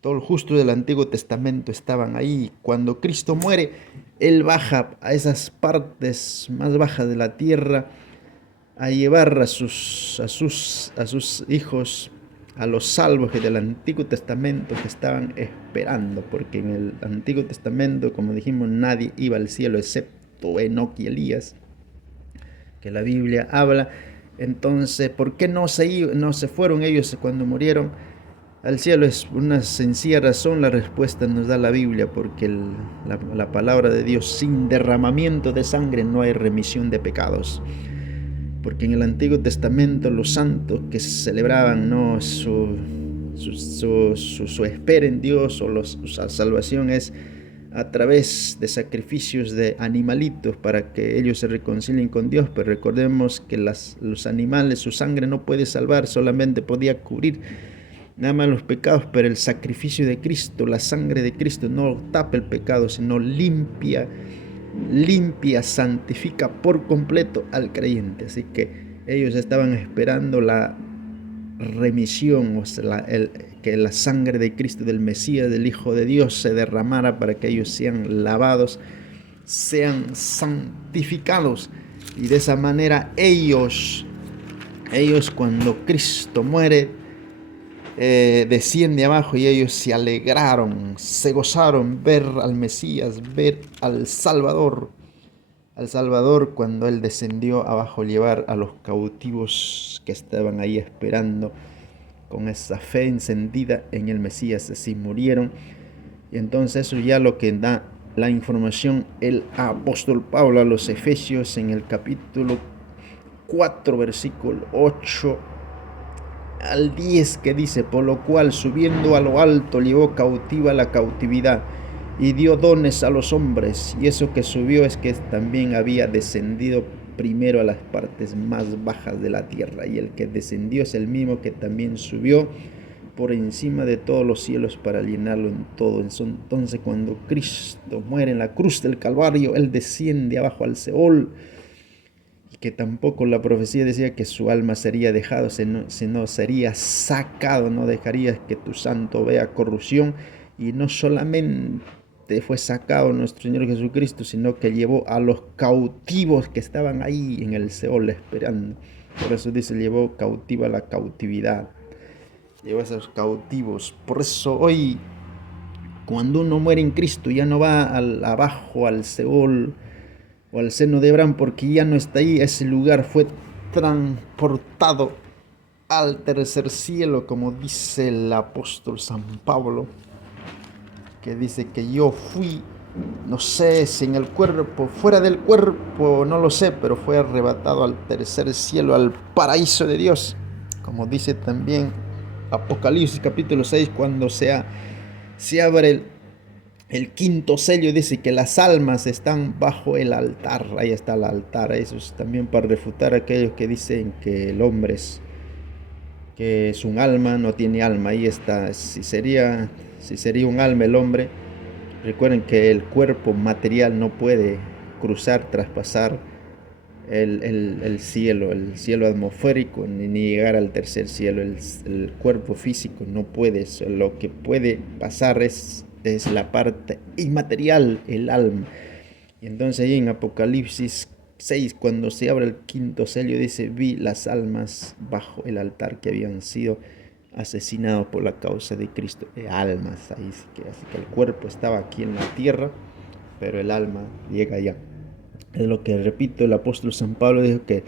Todos los justos del Antiguo Testamento estaban ahí. Cuando Cristo muere, Él baja a esas partes más bajas de la tierra a llevar a sus hijos, a los salvos del Antiguo Testamento, que estaban esperando, porque en el Antiguo Testamento, como dijimos, nadie iba al cielo excepto Enoc y Elías, que la Biblia habla. Entonces, ¿por qué no se fueron ellos cuando murieron al cielo? Es una sencilla razón, la respuesta nos da la Biblia: porque la palabra de Dios: sin derramamiento de sangre no hay remisión de pecados. Porque en el Antiguo Testamento los santos que celebraban, ¿no?, su espera en Dios, o su salvación, es a través de sacrificios de animalitos para que ellos se reconcilien con Dios. Pero recordemos que los animales, su sangre no puede salvar, solamente podía cubrir nada más los pecados, pero el sacrificio de Cristo, la sangre de Cristo, no tapa el pecado, sino limpia, santifica por completo al creyente. Así que ellos estaban esperando la remisión, o sea, que la sangre de Cristo, del Mesías, del Hijo de Dios, se derramara para que ellos sean lavados, sean santificados. Y de esa manera ellos cuando Cristo muere, desciende abajo, y ellos se alegraron, se gozaron ver al Mesías, ver al Salvador cuando Él descendió abajo, llevar a los cautivos que estaban ahí esperando con esa fe encendida en el Mesías. Así murieron. Y entonces eso ya lo que da la información el apóstol Pablo a los Efesios, en el capítulo 4, versículo 8 al 10, que dice: por lo cual, subiendo a lo alto, llevó cautiva la cautividad y dio dones a los hombres. Y eso que subió es que también había descendido primero a las partes más bajas de la tierra. Y el que descendió es el mismo que también subió por encima de todos los cielos para llenarlo en todo. Entonces cuando Cristo muere en la cruz del Calvario, Él desciende abajo al Seol, y que tampoco la profecía decía que su alma sería dejado, sino sería sacado, no dejaría que tu santo vea corrupción. Y no solamente fue sacado nuestro Señor Jesucristo, sino que llevó a los cautivos que estaban ahí en el Seol esperando. Por eso dice, llevó cautiva la cautividad, llevó a esos cautivos. Por eso hoy, cuando uno muere en Cristo, ya no va abajo al Seol o al seno de Abraham, porque ya no está ahí. Ese lugar fue transportado al tercer cielo, como dice el apóstol San Pablo, que dice que yo fui, no sé si en el cuerpo, fuera del cuerpo, no lo sé, pero fue arrebatado al tercer cielo, al paraíso de Dios, como dice también Apocalipsis capítulo 6, cuando se abre el quinto sello, dice que las almas están bajo el altar. Ahí está el altar. Eso es también para refutar a aquellos que dicen que el hombre que es un alma, no tiene alma. Ahí está. Si sería un alma el hombre, recuerden que el cuerpo material no puede cruzar, traspasar el cielo atmosférico, ni llegar al tercer cielo. El cuerpo físico no puede eso. Lo que puede pasar es la parte inmaterial, el alma. Y entonces ahí en Apocalipsis 6, cuando se abre el quinto sello, dice, vi las almas bajo el altar que habían sido asesinados por la causa de Cristo. Almas, así que el cuerpo estaba aquí en la tierra, pero el alma llega allá. Es lo que, repito, el apóstol San Pablo dijo que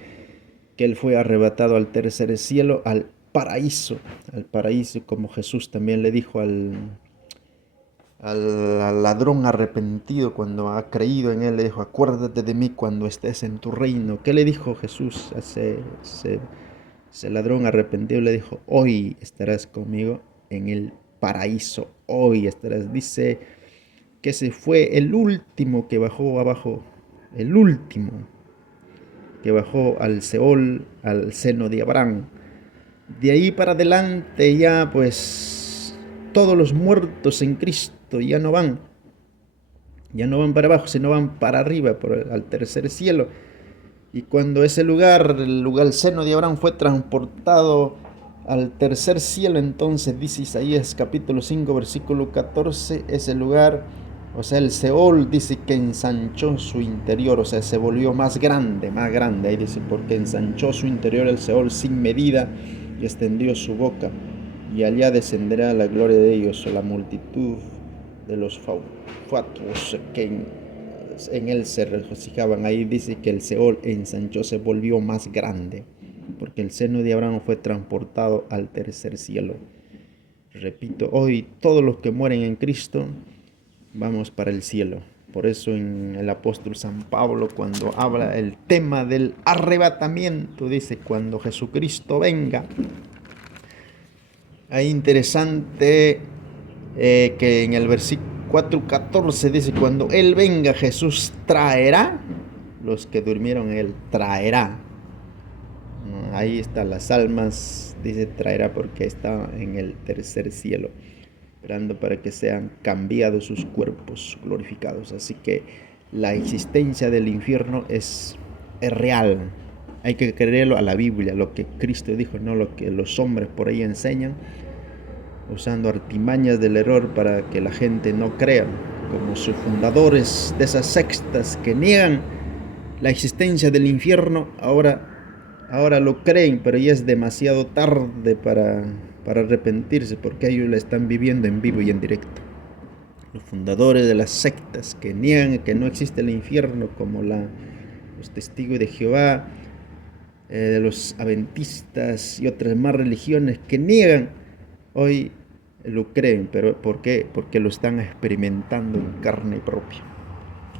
él fue arrebatado al tercer cielo, al paraíso, como Jesús también le dijo al ladrón arrepentido cuando ha creído en él. Le dijo, acuérdate de mí cuando estés en tu reino. ¿Qué le dijo Jesús a ese ladrón arrepentido? Le dijo, hoy estarás conmigo en el paraíso, hoy estarás. Dice que ese fue el último que bajó abajo, el último que bajó al Seol, al seno de Abraham. De ahí para adelante ya pues todos los muertos en Cristo ya no van para abajo, sino van para arriba, al tercer cielo. Y cuando ese lugar, el seno de Abraham, fue transportado al tercer cielo, entonces dice Isaías capítulo 5 versículo 14, ese lugar, o sea, el Seol, dice que ensanchó su interior, o sea, se volvió más grande, ahí dice, porque ensanchó su interior el Seol sin medida y extendió su boca, y allá descenderá la gloria de ellos, o la multitud de los fatuos que en él se regocijaban. Ahí dice que el Seol ensanchó, se volvió más grande, porque el seno de Abraham fue transportado al tercer cielo. Repito, hoy todos los que mueren en Cristo vamos para el cielo. Por eso en el apóstol San Pablo, cuando habla el tema del arrebatamiento, dice, cuando Jesucristo venga. Hay interesante que en el versículo 4:14 dice, cuando Él venga, Jesús traerá los que durmieron, Él traerá. Ahí están las almas, dice traerá, porque está en el tercer cielo, esperando para que sean cambiados sus cuerpos glorificados. Así que la existencia del infierno es real. Hay que creerlo a la Biblia, lo que Cristo dijo, no lo que los hombres por ahí enseñan, usando artimañas del error para que la gente no crea, como sus fundadores de esas sectas que niegan la existencia del infierno. Ahora lo creen, pero ya es demasiado tarde para arrepentirse, porque ellos la están viviendo en vivo y en directo. Los fundadores de las sectas que niegan que no existe el infierno, como los testigos de Jehová, de los adventistas y otras más religiones que niegan, hoy lo creen. Pero ¿por qué? Porque lo están experimentando en carne propia.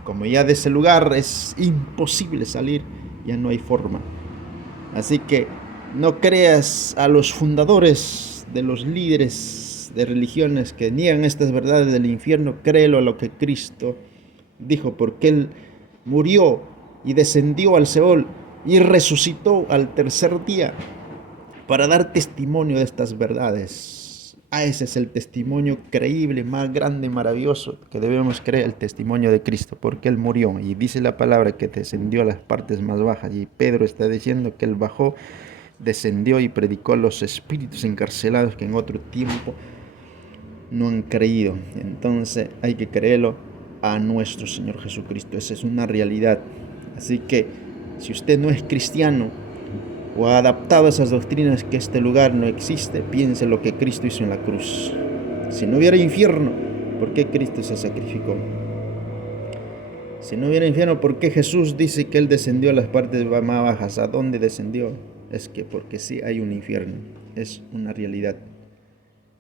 Como ya de ese lugar es imposible salir, ya no hay forma. Así que no creas a los fundadores, de los líderes de religiones que niegan estas verdades del infierno. Créelo a lo que Cristo dijo, porque Él murió y descendió al Seol y resucitó al tercer día para dar testimonio de estas verdades. Ese es el testimonio creíble, más grande, maravilloso que debemos creer, el testimonio de Cristo, porque Él murió y dice la palabra que descendió a las partes más bajas y Pedro está diciendo que Él bajó, descendió y predicó a los espíritus encarcelados que en otro tiempo no han creído. Entonces hay que creerlo a nuestro Señor Jesucristo, esa es una realidad. Así que si usted no es cristiano, o ha adaptado a esas doctrinas que este lugar no existe, piense lo que Cristo hizo en la cruz. Si no hubiera infierno, ¿por qué Cristo se sacrificó? Si no hubiera infierno, ¿por qué Jesús dice que Él descendió a las partes más bajas? ¿A dónde descendió? Es que porque sí hay un infierno, es una realidad,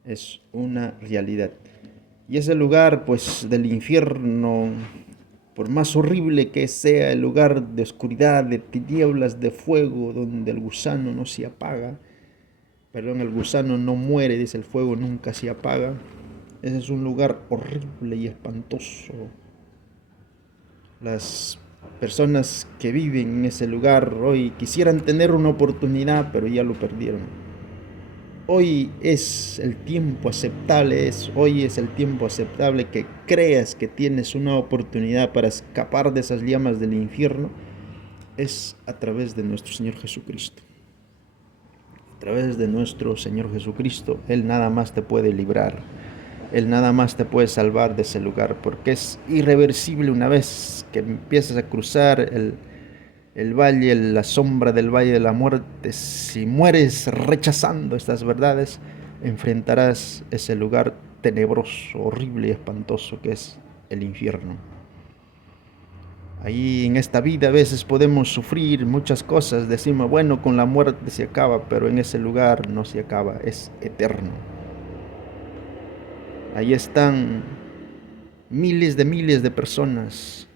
es una realidad. Y ese lugar, pues, del infierno, por más horrible que sea, el lugar de oscuridad, de tinieblas, de fuego, donde el gusano no se apaga, perdón, el gusano no muere, dice el fuego nunca se apaga. Ese es un lugar horrible y espantoso. Las personas que viven en ese lugar hoy quisieran tener una oportunidad, pero ya lo perdieron. Hoy es el tiempo aceptable, hoy es el tiempo aceptable que creas que tienes una oportunidad para escapar de esas llamas del infierno, es a través de nuestro Señor Jesucristo. A través de nuestro Señor Jesucristo, Él nada más te puede librar, Él nada más te puede salvar de ese lugar, porque es irreversible una vez que empiezas a cruzar el valle, la sombra del valle de la muerte. Si mueres rechazando estas verdades, enfrentarás ese lugar tenebroso, horrible y espantoso que es el infierno. Ahí en esta vida a veces podemos sufrir muchas cosas, decimos, bueno, con la muerte se acaba, pero en ese lugar no se acaba, es eterno. Ahí están miles de personas.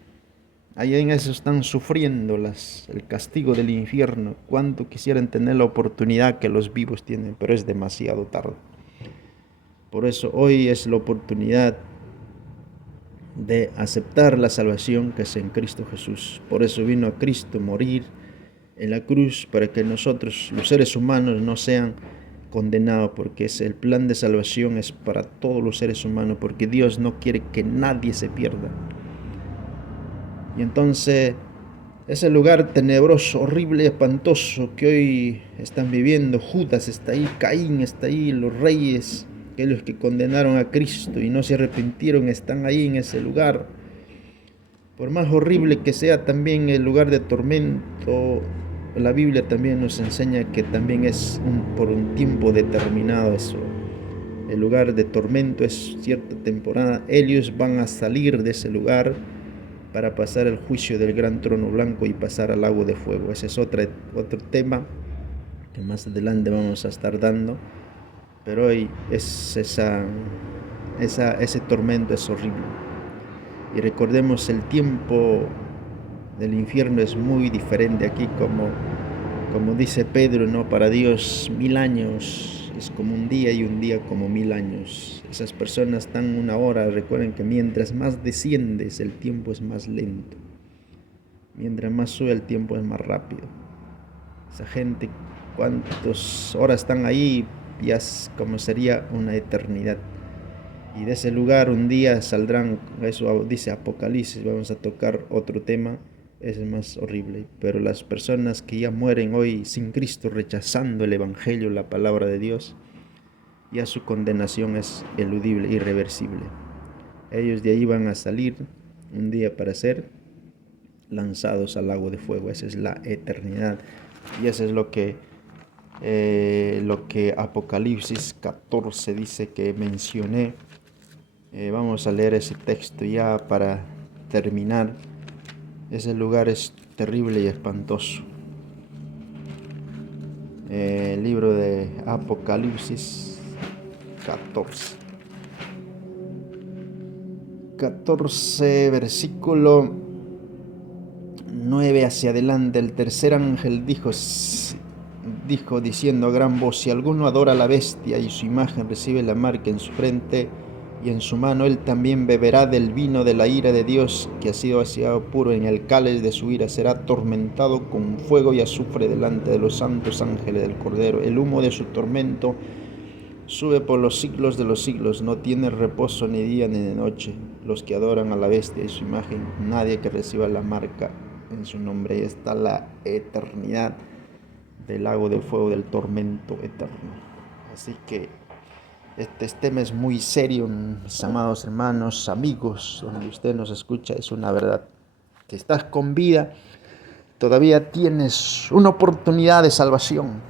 Ahí en eso están sufriendo el castigo del infierno. Cuánto quisieran tener la oportunidad que los vivos tienen, pero es demasiado tarde. Por eso hoy es la oportunidad de aceptar la salvación que es en Cristo Jesús. Por eso vino a Cristo morir en la cruz, para que nosotros, los seres humanos, no sean condenados, porque el plan de salvación es para todos los seres humanos, porque Dios no quiere que nadie se pierda. Y entonces ese lugar tenebroso, horrible, espantoso que hoy están viviendo, Judas está ahí, Caín está ahí, los reyes, aquellos que condenaron a Cristo y no se arrepintieron, están ahí en ese lugar. Por más horrible que sea también el lugar de tormento, la Biblia también nos enseña que también es por un tiempo determinado eso. El lugar de tormento es cierta temporada, ellos van a salir de ese lugar para pasar el juicio del gran trono blanco y pasar al lago de fuego. Ese es otro tema que más adelante vamos a estar dando, pero hoy es ese tormento es horrible. Y recordemos, el tiempo del infierno es muy diferente aquí, como dice Pedro, ¿no? Para Dios 1000 años es como un día y un día como 1000 años. Esas personas están una hora. Recuerden que mientras más desciendes, el tiempo es más lento. Mientras más sube, el tiempo es más rápido. Esa gente, cuántas horas están ahí, ya es como sería una eternidad. Y de ese lugar un día saldrán, eso dice Apocalipsis, vamos a tocar otro tema, es más horrible. Pero las personas que ya mueren hoy sin Cristo, rechazando el Evangelio, la palabra de Dios, ya su condenación es eludible, irreversible. Ellos de ahí van a salir un día para ser lanzados al lago de fuego. Esa es la eternidad. Y eso es lo que Apocalipsis 14 dice que mencioné. Vamos a leer ese texto ya para terminar. Ese lugar es terrible y espantoso. Libro de Apocalipsis 14, versículo 9 hacia adelante. El tercer ángel dijo diciendo a gran voz: si alguno adora a la bestia y su imagen recibe la marca en su frente y en su mano, él también beberá del vino de la ira de Dios, que ha sido vaciado puro en el cáliz de su ira. Será atormentado con fuego y azufre delante de los santos ángeles del Cordero. El humo de su tormento Sube por los siglos de los siglos, no tiene reposo ni día ni de noche. Los que adoran a la bestia y su imagen, nadie que reciba la marca en su nombre. Ahí está la eternidad del lago de fuego del tormento eterno. Así que este tema es muy serio, mis amados hermanos, amigos, donde usted nos escucha, es una verdad. Si estás con vida, todavía tienes una oportunidad de salvación.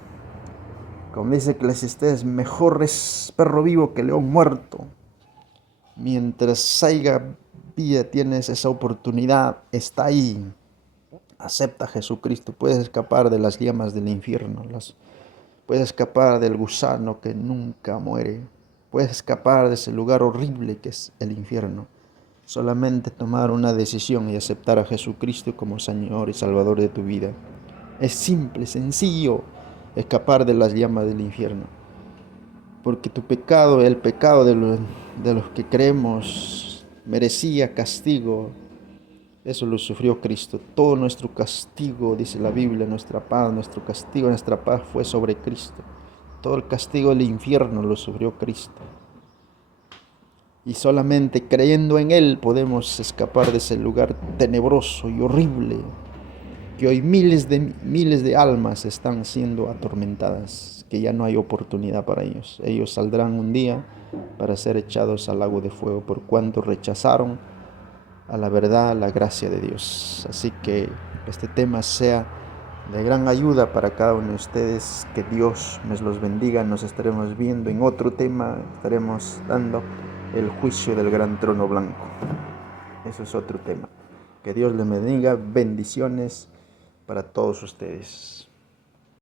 Como dice Eclesiastés, mejor es perro vivo que león muerto. Mientras haya vida, tienes esa oportunidad, está ahí. Acepta a Jesucristo, puedes escapar de las llamas del infierno, puedes escapar del gusano que nunca muere, puedes escapar de ese lugar horrible que es el infierno. Solamente tomar una decisión y aceptar a Jesucristo como Señor y Salvador de tu vida. Es simple, sencillo, escapar de las llamas del infierno. Porque tu pecado, el pecado de los que creemos, merecía castigo. Eso lo sufrió Cristo. Todo nuestro castigo, dice la Biblia, nuestra paz, nuestro castigo, nuestra paz fue sobre Cristo. Todo el castigo del infierno lo sufrió Cristo. Y solamente creyendo en Él podemos escapar de ese lugar tenebroso y horrible que hoy miles de almas están siendo atormentadas, que ya no hay oportunidad para ellos. Ellos saldrán un día para ser echados al lago de fuego por cuanto rechazaron a la verdad, a la gracia de Dios. Así que este tema sea de gran ayuda para cada uno de ustedes. Que Dios me los bendiga. Nos estaremos viendo en otro tema. Estaremos dando el juicio del gran trono blanco. Eso es otro tema. Que Dios les bendiga. Bendiciones para todos ustedes.